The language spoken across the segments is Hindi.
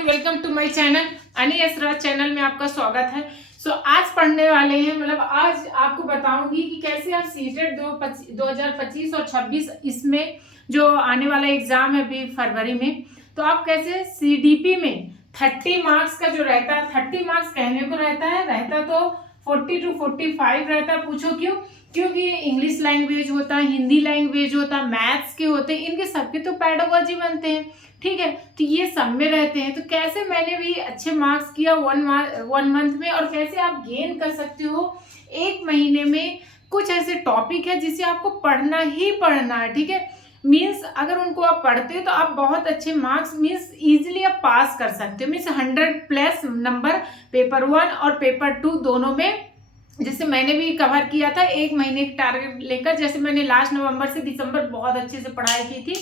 Everyone, welcome to my channel Ani Asraj channel में आपका स्वागत है। आज पढ़ने वाले हैं, आज आपको बताऊंगी कि कैसे आप सीटेट 2025 और 26 इसमें जो आने वाला एग्जाम है अभी फरवरी में, तो आप कैसे सीडीपी में 30 मार्क्स का जो रहता है, 30 मार्क्स कहने को रहता तो 40 to 45 रहता है। पूछो क्यों? क्योंकि इंग्लिश लैंग्वेज होता है, हिंदी लैंग्वेज होता है, मैथ्स के होते हैं, इनके सबके तो पेडागोजी बनते हैं। ठीक है, तो ये सब में रहते हैं। तो कैसे मैंने भी अच्छे मार्क्स किया वन मंथ में, और कैसे आप गेन कर सकते हो एक महीने में। कुछ ऐसे टॉपिक है जिसे आपको पढ़ना ही पढ़ना है। ठीक है, मीन्स अगर उनको आप पढ़ते हो तो आप बहुत अच्छे मार्क्स मीन्स इजीली आप पास कर सकते हो। मीन्स 100+ नंबर पेपर 1 और पेपर 2 दोनों में। जैसे मैंने भी कवर किया था एक महीने की टारगेट लेकर। जैसे मैंने लास्ट नवंबर से दिसंबर बहुत अच्छे से पढ़ाई की थी,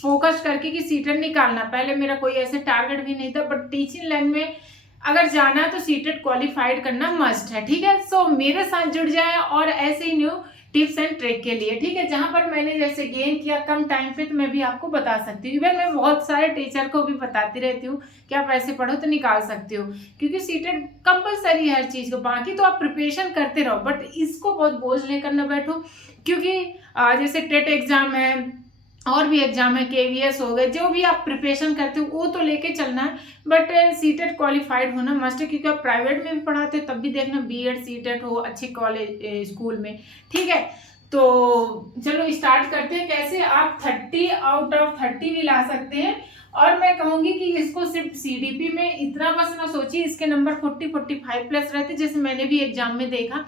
फोकस करके कि सीटेट निकालना। पहले मेरा कोई ऐसे टारगेट भी नहीं था, बट टीचिंग लाइन में अगर जाना है तो सीटेट क्वालिफाइड करना मस्ट है। ठीक है, सो मेरे साथ जुड़ जाए और ऐसे ही न्यू टिप्स एंड ट्रिक के लिए। ठीक है, जहां पर मैंने जैसे गेन किया कम टाइम पे, तो मैं भी आपको बता सकती हूँ। इवन मैं बहुत सारे टीचर को भी बताती रहती हूँ कि आप ऐसे पढ़ो तो निकाल सकते हो, क्योंकि सीटेट कंपलसरी है हर चीज को। बाकी तो आप प्रिपरेशन करते रहो, बट इसको बहुत बोझ लेकर न बैठो, क्योंकि जैसे टेट एग्जाम है और भी एग्जाम है, केवीएस हो गए, जो भी आप प्रिपरेशन करते हो वो तो लेके चलना है, बट सीटेट क्वालिफाइड होना मस्ट है। क्योंकि आप प्राइवेट में भी पढ़ाते हो तब भी देखना बीएड सीटेट हो अच्छे कॉलेज स्कूल में। ठीक है, तो चलो स्टार्ट करते हैं कैसे आप 30 आउट ऑफ 30 भी ला सकते हैं। और मैं कहूंगी कि इसको सिर्फ सीडीपी में इतना बस ना सोचिए, इसके नंबर 40-45+ रहते। जैसे मैंने भी एग्जाम में देखा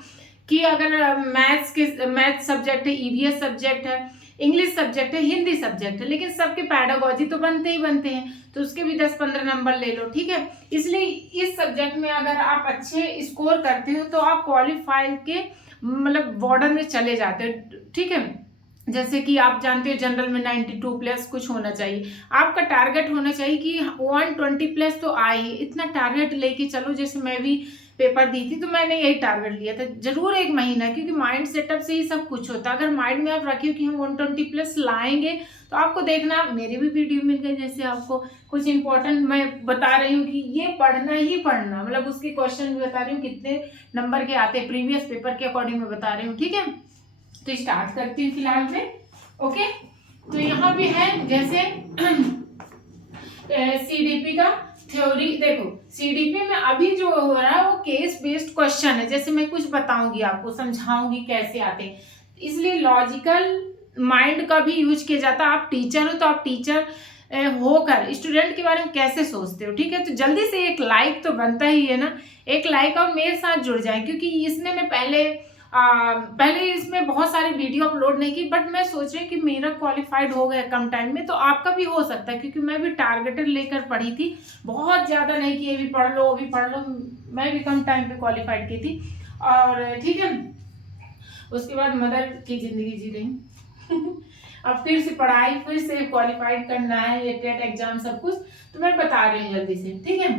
कि अगर मैथ सब्जेक्ट है, ईवीएस सब्जेक्ट है, इंग्लिश सब्जेक्ट है, हिंदी सब्जेक्ट है, लेकिन सबके पैडागोजी तो बनते ही बनते हैं, तो उसके भी 10-15 नंबर ले लो। ठीक है, इसलिए इस सब्जेक्ट में अगर आप अच्छे स्कोर करते हो तो आप क्वालिफाई के बॉर्डर में चले जाते हो। ठीक है, जैसे कि आप जानते हो जनरल में 92+ कुछ होना चाहिए। आपका टारगेट होना चाहिए कि 120+ तो आए ही, इतना टारगेट लेके चलो। जैसे मैं भी पेपर दी थी तो मैंने यही टारगेट लिया था, जरूर एक महीना, क्योंकि माइंड सेटअप से ही सब कुछ होता है। अगर माइंड में आप रखिए कि हम 120+ लाएंगे, तो आपको देखना मेरी भी वीडियो मिल गई, जैसे आपको कुछ इंपॉर्टेंट मैं बता रही हूँ कि ये पढ़ना ही पढ़ना, उसके क्वेश्चन भी बता रही हूँ कितने नंबर के आते हैं, प्रीवियस पेपर के अकॉर्डिंग मैं बता रही हूँ। ठीक है, तो स्टार्ट करती हूँ फिलहाल में। ओके, तो यहाँ पे है जैसे सीडीपी का थ्योरी। देखो सीडीपी में अभी जो हो रहा है वो केस बेस्ड क्वेश्चन है। जैसे मैं कुछ बताऊंगी आपको, समझाऊंगी कैसे आते हैं, इसलिए लॉजिकल माइंड का भी यूज किया जाता है। आप टीचर हो तो आप टीचर होकर स्टूडेंट के बारे में कैसे सोचते हो। ठीक है, तो जल्दी से एक लाइक तो बनता ही है ना, एक लाइक और मेरे साथ जुड़ जाए, क्योंकि इसने मैं पहले इसमें बहुत सारी वीडियो अपलोड नहीं की, बट मैं सोच रही कि मेरा क्वालिफाइड हो गया कम टाइम में, तो आपका भी हो सकता है। क्योंकि मैं भी टारगेटेड लेकर पढ़ी थी, बहुत ज्यादा नहीं कि ये भी पढ़ लो वो भी पढ़ लो, मैं भी कम टाइम पे क्वालिफाइड की थी। और ठीक है, उसके बाद मदर की जिंदगी जी रही अब फिर से पढ़ाई, फिर से क्वालिफाइड करना है, ये टेट एग्जाम सब कुछ, तो मैं बता रही हूँ जल्दी से। ठीक है,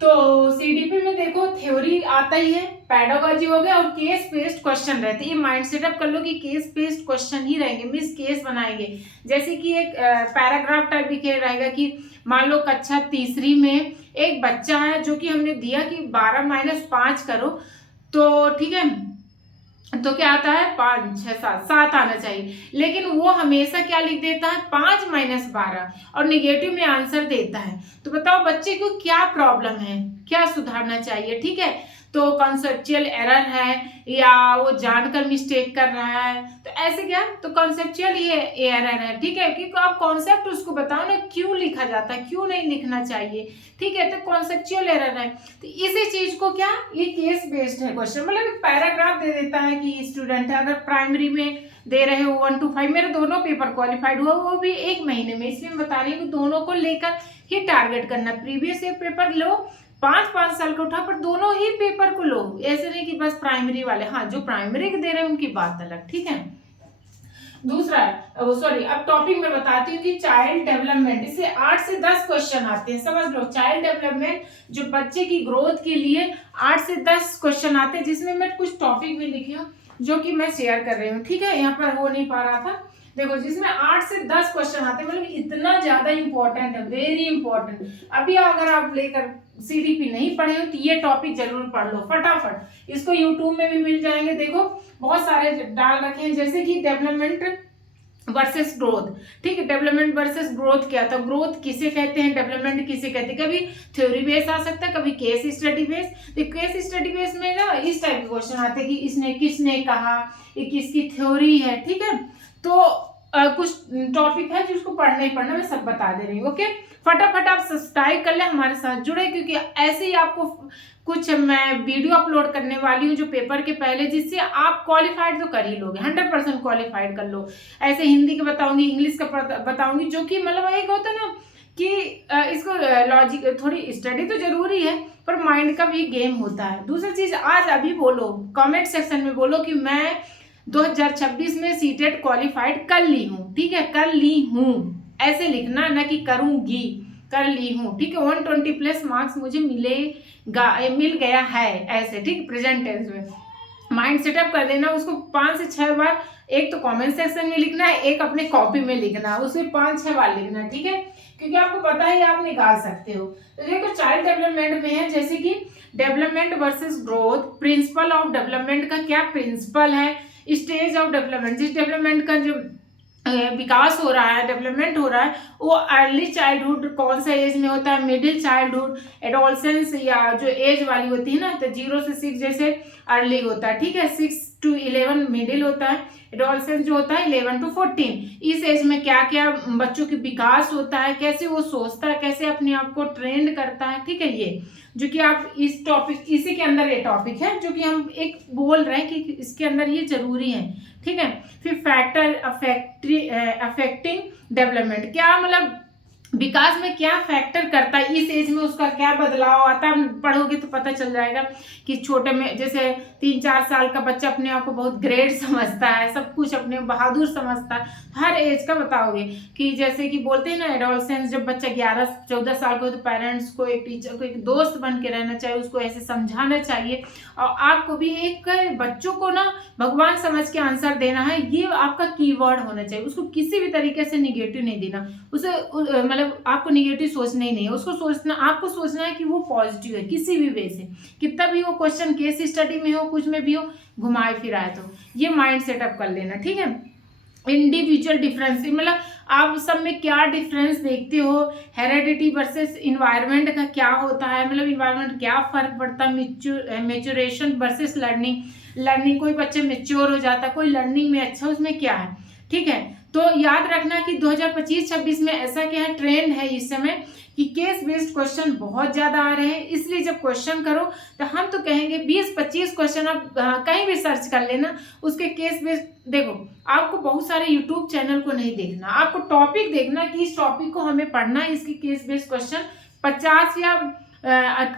तो सीडीपी में देखो थ्योरी आता ही है, पैडागोजी हो गया, और केस बेस्ड क्वेश्चन रहते हैं। ये माइंड सेटअप कर लो कि केस बेस्ड क्वेश्चन ही रहेंगे, मींस केस बनाएंगे। जैसे कि एक पैराग्राफ टाइप भी खेल रहेगा कि मान लो कक्षा तीसरी में एक बच्चा है जो कि हमने दिया कि 12 - 5 करो, तो ठीक है, तो क्या आता है 5 6 7 आना चाहिए, लेकिन वो हमेशा क्या लिख देता है 5 - 12 और निगेटिव में आंसर देता है। तो बताओ बच्चे को क्या प्रॉब्लम है, क्या सुधारना चाहिए। ठीक है, तो कॉन्सेप्चुअल एरर है या वो जानकर मिस्टेक कर रहा है, तो ऐसे क्या, तो कॉन्सेप्चुअल ये एरर है। ठीक है, क्योंकि आप कॉन्सेप्ट उसको बताओ ना, क्यों लिखा जाता है, क्यों नहीं लिखना चाहिए। ठीक है, तो कॉन्सेप्चुअल एरर है, तो इसी चीज को क्या, ये केस बेस्ड है क्वेश्चन। एक पैराग्राफ दे देता है कि स्टूडेंट है, अगर प्राइमरी में दे रहे हो 1 to 5, मेरे दोनों पेपर क्वालिफाइड हुआ, वो भी एक महीने में, इसलिए मैं बता रही हूँ दोनों को लेकर ही टारगेट करना। प्रीवियस एक पेपर लो, 5 साल का उठा, पर दोनों ही पेपर को लो, ऐसे नहीं कि बस प्राइमरी वाले। हाँ, जो प्राइमरी के दे रहे हैं उनकी बात अलग। ठीक है, दूसरा सॉरी, अब टॉपिक में बताती हूँ कि चाइल्ड डेवलपमेंट, इससे 8 से 10 क्वेश्चन आते हैं, समझ लो। चाइल्ड डेवलपमेंट जो बच्चे की ग्रोथ के लिए 8 से 10 क्वेश्चन आते हैं, जिसमें मैं कुछ टॉपिक भी लिखी हूँ जो कि मैं शेयर कर रही हूँ। ठीक है, यहाँ पर हो नहीं पा रहा था, देखो जिसमें 8 से 10 क्वेश्चन आते हैं, मतलब इतना ज्यादा इंपॉर्टेंट है, वेरी इंपॉर्टेंट। अभी अगर आप लेकर सीडीपी नहीं पढ़े हो तो ये टॉपिक जरूर पढ़ लो फटाफट। इसको यूट्यूब में भी मिल जाएंगे, देखो बहुत सारे डाल रखे हैं, जैसे कि डेवलपमेंट वर्सेस ग्रोथ। ठीक है, डेवलपमेंट वर्सेस ग्रोथ क्या था, ग्रोथ किसे कहते हैं, डेवलपमेंट किसे कहते हैं। कभी थ्योरी बेस आ सकता है, कभी केस स्टडी बेस। तो केस स्टडी बेस में ना इस टाइप के क्वेश्चन आते हैं कि इसने किसने कहा, ये किसकी थ्योरी है। ठीक है, तो कुछ टॉपिक है जिसको पढ़ना ही पढ़ना, मैं सब बता दे रही हूँ। ओके, फटाफट आप सब्सक्राइब कर ले, हमारे साथ जुड़े, क्योंकि ऐसे ही आपको कुछ मैं वीडियो अपलोड करने वाली हूँ जो पेपर के पहले, जिससे आप क्वालिफाइड तो कर ही लोगे, 100% क्वालिफाइड कर लो। ऐसे हिंदी का बताऊंगी, इंग्लिश का बताऊंगी, जो कि मतलब एक होता है ना कि इसको लॉजिक, थोड़ी स्टडी तो जरूरी है पर माइंड का भी गेम होता है। दूसरी चीज, आज अभी बोलो कमेंट सेक्शन में बोलो कि मैं 2026 में सीटेट क्वालिफाइड कर ली हूँ। ठीक है, कर ली हूँ ऐसे लिखना, ना कि करूंगी, कर ली हूँ। ठीक है, 120 प्लस मार्क्स मुझे मिल गया है ऐसे। ठीक, प्रेजेंट टेंस में माइंड सेटअप कर देना, उसको 5 से 6 बार, एक तो कमेंट सेक्शन में लिखना है, एक अपने कॉपी में लिखना है, उसमें 5-6 बार लिखना है। ठीक है, क्योंकि आपको पता है आप निकाल सकते हो। तो देखो चाइल्ड डेवलपमेंट में है, जैसे कि development versus growth, principle of development का क्या प्रिंसिपल है, स्टेज ऑफ डेवलपमेंट, जिस डेवलपमेंट का जो विकास हो रहा है, डेवलपमेंट हो रहा है, वो अर्ली चाइल्डहुड कौन सा एज में होता है, मिडिल चाइल्डहुड, एडोलसेंस, या जो एज वाली होती है ना, तो 0 से 6 जैसे अर्ली होता है। ठीक है, 6 to 11 मिडिल होता है, एडोलसेंस जो होता है 11 to 14। इस एज में क्या क्या बच्चों की विकास होता है, कैसे वो सोचता है, कैसे अपने आप को ट्रेंड करता है। ठीक है, ये जो कि आप इस टॉपिक, इसी के अंदर ये टॉपिक है जो कि हम एक बोल रहे हैं कि इसके अंदर ये जरूरी है। ठीक है, फिर फैक्टर अफेक्टिंग डेवलपमेंट, क्या मतलब विकास में क्या फैक्टर करता है, इस एज में उसका क्या बदलाव आता है। पढ़ोगे तो पता चल जाएगा कि छोटे में जैसे 3-4 साल का बच्चा अपने आप को बहुत ग्रेट समझता है, सब कुछ अपने बहादुर समझता है। हर एज का बताओगे कि जैसे कि बोलते हैं ना एडोलसेंस, जब बच्चा 11-14 साल का हो तो पेरेंट्स को, एक टीचर को एक दोस्त बन के रहना चाहिए, उसको ऐसे समझाना चाहिए। और आपको भी एक बच्चों को ना भगवान समझ के आंसर देना है, ये आपका कीवर्ड होना चाहिए। उसको किसी भी तरीके से निगेटिव नहीं देना, उसे मतलब आपको निगेटिव सोचना ही नहीं है, उसको सोचना, आपको सोचना है कि वो पॉजिटिव है किसी भी वे से, कितना भी वो क्वेश्चन केस स्टडी में हो, कुछ में भी हो, घुमाए फिराए, तो ये माइंड सेटअप कर लेना। ठीक है, इंडिविजुअल डिफरेंस, मतलब आप सब में क्या डिफरेंस देखते हो, हेरेडिटी वर्सेस इन्वायरमेंट का क्या होता है, मतलब इन्वायरमेंट क्या फर्क पड़ता है, मेच्योरेशन वर्सेस लर्निंग, कोई बच्चा मेच्योर हो जाता है, कोई लर्निंग में अच्छा, उसमें क्या है। ठीक है, तो याद रखना कि 2025-26 में ऐसा क्या है, ट्रेंड है इस समय कि केस बेस्ड क्वेश्चन बहुत ज्यादा आ रहे हैं। इसलिए जब क्वेश्चन करो तो हम तो कहेंगे 20-25 क्वेश्चन आप कहीं भी सर्च कर लेना, उसके केस बेस्ड। देखो आपको बहुत सारे यूट्यूब चैनल को नहीं देखना, आपको टॉपिक देखना कि इस टॉपिक को हमें पढ़ना है, इसके केस बेस्ड क्वेश्चन 50 या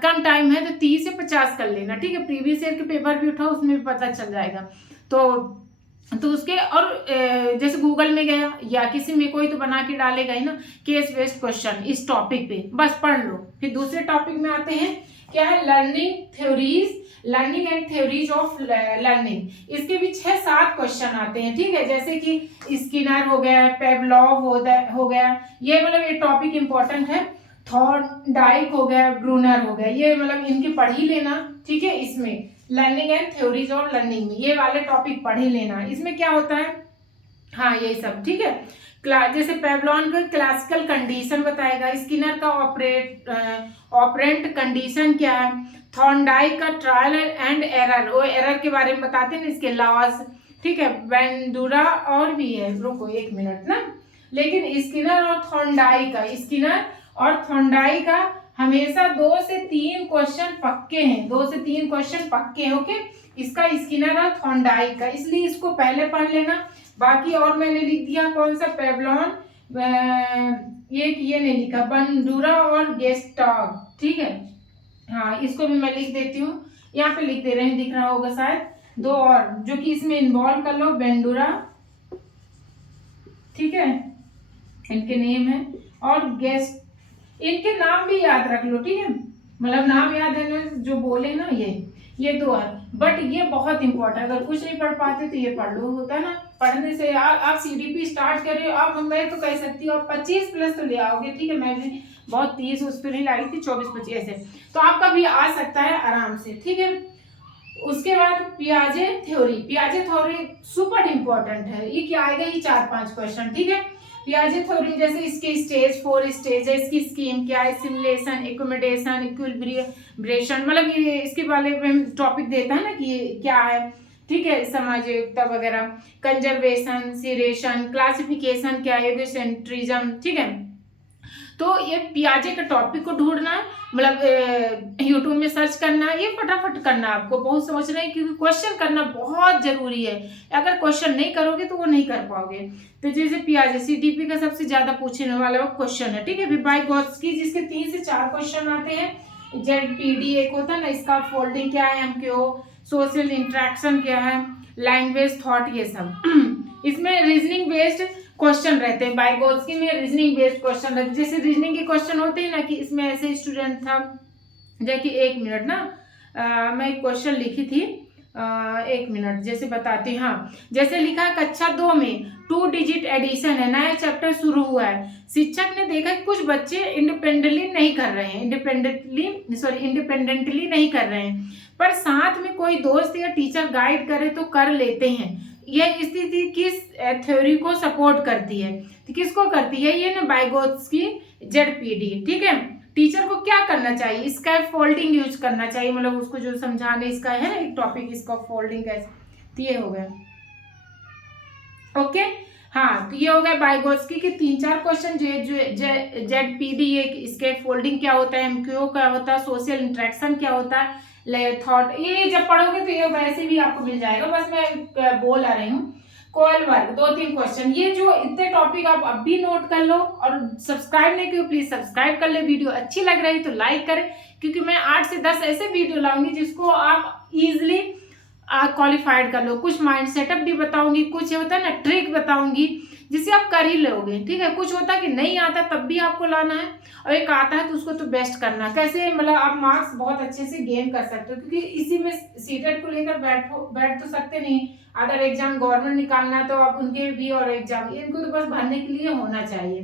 कम टाइम है तो 30 से 50 कर लेना। ठीक है, प्रीवियस ईयर के पेपर भी उठाओ, उसमें भी पता चल जाएगा। तो उसके, और जैसे गूगल में गया या किसी में कोई तो बना के डालेगा ही ना केस बेस्ड क्वेश्चन इस टॉपिक पे, बस पढ़ लो। फिर दूसरे टॉपिक में आते हैं, क्या है, learning and theories of learning. इसके भी 6-7 क्वेश्चन आते हैं। ठीक है, जैसे कि स्किनर हो गया, पेवलॉव हो गया, ये मतलब ये टॉपिक इंपॉर्टेंट है। थॉर्नडाइक हो गया, ब्रूनर हो गया, ये मतलब इनके पढ़ ही लेना। ठीक है, इसमें learning and theories of learning में ये वाले टॉपिक पढ़ ही लेना। इसमें क्या होता है, हाँ यही सब। ठीक है, जैसे पेवलॉन का क्लासिकल कंडीशन बताएगा, स्किनर का ऑपरेंट कंडीशन क्या है, थॉर्नडाइक का ट्रायल एंड एरर, वो एरर के बारे में बताते हैं, इसके लॉज। ठीक है, वेंडुरा और भी है, रुको 1 मिनट ना, लेकिन स्किनर और थॉर्नडाइक का हमेशा 2 से 3 क्वेश्चन पक्के हैं, 2 से 3 क्वेश्चन पक्के हैं। ओके, इसका स्किनर और थॉर्नडाइक का, इसलिए इसको पहले पढ़ लेना। बाकी और मैंने लिख दिया कौन सा, पेवलॉन, ये नहीं लिखा, बंडूरा और गेस्टॉग। ठीक है, हाँ इसको भी मैं लिख देती हूँ, यहाँ पे लिख दे रहे हैं, दिख रहा होगा शायद। 2 और जो कि इसमें इन्वॉल्व कर लो, बेंडूरा, ठीक है, इनके नेम है, और गेस्ट, इनके नाम भी याद रख लो। ठीक है, मतलब नाम याद है ना, जो बोले ना ये ये 2 है, बट ये बहुत इंपॉर्टेंट, अगर कुछ नहीं पढ़ पाते तो ये पढ़ लो, होता है ना, पढ़ने से आप CDP स्टार्ट कर रहे हो, आप मैं तो कह सकती हूँ आप 25 प्लस तो ले आओगे, ठीक है, मैं भी बहुत 30 उस पर नहीं लाई थी, 24-25 ऐसे, तो आपका भी आ सकता है आराम से, ठीक है। उसके बाद पियाजे थ्योरी सुपर इंपॉर्टेंट है, ये क्या आएगा, ये 4-5 क्वेश्चन, ठीक है। पियाजे थ्योरी जैसे इसके स्टेज 4 स्टेज है, इसकी स्कीम क्या है, सिमुलेशन, एकोमोडेशन, इक्विलिब्रेशन, मतलब ये इसके बारे में टॉपिक देता है ना कि ये क्या है, ठीक है, सामाजिकता वगैरह, कंजर्वेशन, सीरेशन, क्लासिफिकेशन क्या है, एगोसेंट्रिज्म, ठीक है। तो ये पियाजे के टॉपिक को ढूंढना, मतलब यूट्यूब में सर्च करना, ये फटाफट करना, आपको बहुत समझना है, क्योंकि क्वेश्चन करना बहुत जरूरी है, अगर क्वेश्चन नहीं करोगे तो वो नहीं कर पाओगे। तो जैसे पियाजे CDP का सबसे ज्यादा पूछने वाला क्वेश्चन है, ठीक है। फिर वाइगोत्स्की जिसके 3 से 4 क्वेश्चन आते हैं, ZPD एक होता है ना, इसका फोल्डिंग क्या है, MQ, सोशल इंटरेक्शन क्या है, लैंग्वेज थॉट, ये सब इसमें रीजनिंग बेस्ड क्वेश्चन रहते हैं, वाइगोत्स्की में रीजनिंग बेस्ड क्वेश्चन रहते हैं। जैसे रीजनिंग के क्वेश्चन होते हैं ना, कि इसमें ऐसे स्टूडेंट था, जैसे 1 मिनट ना, मैं एक क्वेश्चन लिखी थी, 1 मिनट जैसे बताती, हाँ, जैसे लिखा है कक्षा 2 में 2 डिजिट एडिशन है, नया चैप्टर शुरू हुआ है, शिक्षक ने देखा कि कुछ बच्चे इंडिपेंडेंटली नहीं कर रहे हैं, पर साथ में कोई दोस्त या टीचर गाइड करे तो कर लेते हैं। यह स्थिति किस थ्योरी को सपोर्ट करती है, तो किसको करती है, ये ना वाइगोत्स्की ZPD, ठीक है। टीचर को क्या करना चाहिए, इसका फोल्डिंग यूज करना चाहिए, मतलब उसको जो समझाने, इसका है ना एक टॉपिक, इसका फोल्डिंग कैसे, तो ये हो गया, ओके। हाँ, तो ये हो गया वाइगोत्स्की के 3-4 क्वेश्चन, जो ZPD, इसके फोल्डिंग क्या होता है, MQ क्या होता है, सोशल इंटरेक्शन क्या होता है, थॉट, ये जब पढ़ोगे तो ये वैसे भी आपको मिल जाएगा, बस मैं बोल आ रही हूँ। कोयल वर्ग 2-3 क्वेश्चन, ये जो इतने टॉपिक आप अब भी नोट कर लो, और सब्सक्राइब नहीं किया प्लीज सब्सक्राइब कर ले, वीडियो अच्छी लग रही तो लाइक करें, क्योंकि मैं 8 से 10 ऐसे वीडियो लाऊंगी जिसको आप इजिली क्वालिफाइड कर लो। कुछ माइंड सेटअप भी बताऊंगी, कुछ होता है ना ट्रिक बताऊंगी जिसे आप कर ही लोगे, ठीक है। कुछ होता है कि नहीं आता तब भी आपको लाना है, और एक आता है तो उसको तो बेस्ट करना, कैसे मतलब आप मार्क्स बहुत अच्छे से गेन कर सकते हो, क्योंकि इसी में सीटेट को लेकर बैठ तो सकते नहीं, अदर एग्जाम गवर्नमेंट निकालना तो आप उनके भी, और एग्जाम इनको तो बस भरने के लिए होना चाहिए।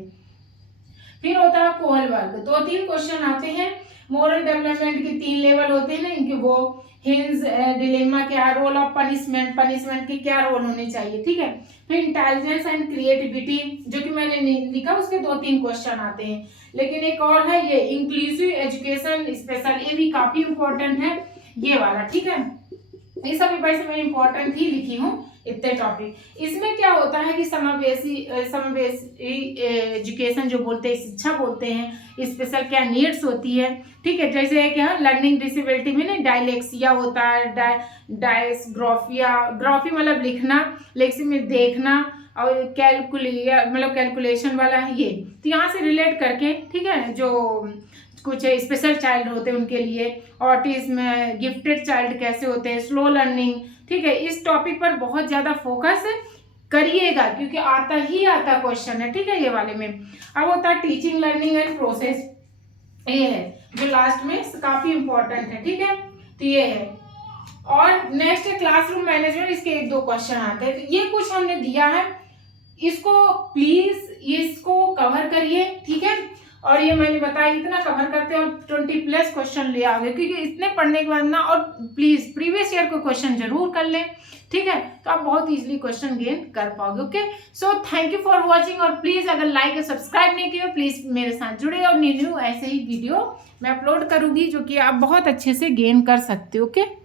फिर होता है कोहल वर्ग, 2-3 क्वेश्चन आते हैं, मोरल डेवलपमेंट के 3 लेवल होते हैं ना इनके, वो हिंज डिलेमा क्या, रोल ऑफ पनिशमेंट की क्या रोल होने चाहिए, ठीक है। फिर इंटेलिजेंस एंड क्रिएटिविटी, जो कि मैंने लिखा, उसके 2-3 क्वेश्चन आते हैं। लेकिन एक और है ये इंक्लूसिव एजुकेशन स्पेशल, ये भी काफी इंपॉर्टेंट है, ये वाला, ठीक है। ये सभी वैसे मैं इंपॉर्टेंट ही लिखी हूँ इतने टॉपिक। इसमें क्या होता है कि समावेशी एजुकेशन जो बोलते हैं, शिक्षा बोलते हैं, स्पेशल क्या नीड्स होती है, ठीक है। जैसे क्या लर्निंग डिसेबिलिटी में ना डायलेक्सिया होता है, ग्राफी मतलब लिखना, लेक्सी में देखना, और मतलब कैलकुलेशन वाला है ये, तो यहाँ से रिलेट करके, ठीक है, जो कुछ स्पेशल चाइल्ड होते हैं उनके लिए, ऑटिज्म, गिफ्टेड चाइल्ड कैसे होते हैं, स्लो लर्निंग, ठीक है, इस टॉपिक पर बहुत ज्यादा फोकस करिएगा, क्योंकि आता क्वेश्चन है, ठीक है, ये वाले में। अब होता है टीचिंग लर्निंग एंड प्रोसेस, ये है जो लास्ट में काफी इंपॉर्टेंट है, ठीक है, तो ये है। और नेक्स्ट है क्लासरूम मैनेजमेंट, इसके 1-2 क्वेश्चन आते हैं, तो ये कुछ हमने दिया है, इसको प्लीज इसको कवर करिए, ठीक है। और ये मैंने बताया इतना कवर करते हैं, और 20 प्लस क्वेश्चन ले आओगे, क्योंकि इतने पढ़ने के बाद ना, और प्लीज प्रीवियस ईयर को क्वेश्चन जरूर कर लें, ठीक है, तो आप बहुत इजीली क्वेश्चन गेन कर पाओगे, okay. So thank you for watching, और प्लीज अगर लाइक और सब्सक्राइब नहीं किया प्लीज मेरे साथ जुड़े, और न्यू ऐसे ही वीडियो मैं अपलोड करूंगी जो कि आप बहुत अच्छे से गेन कर सकते हो, ओके।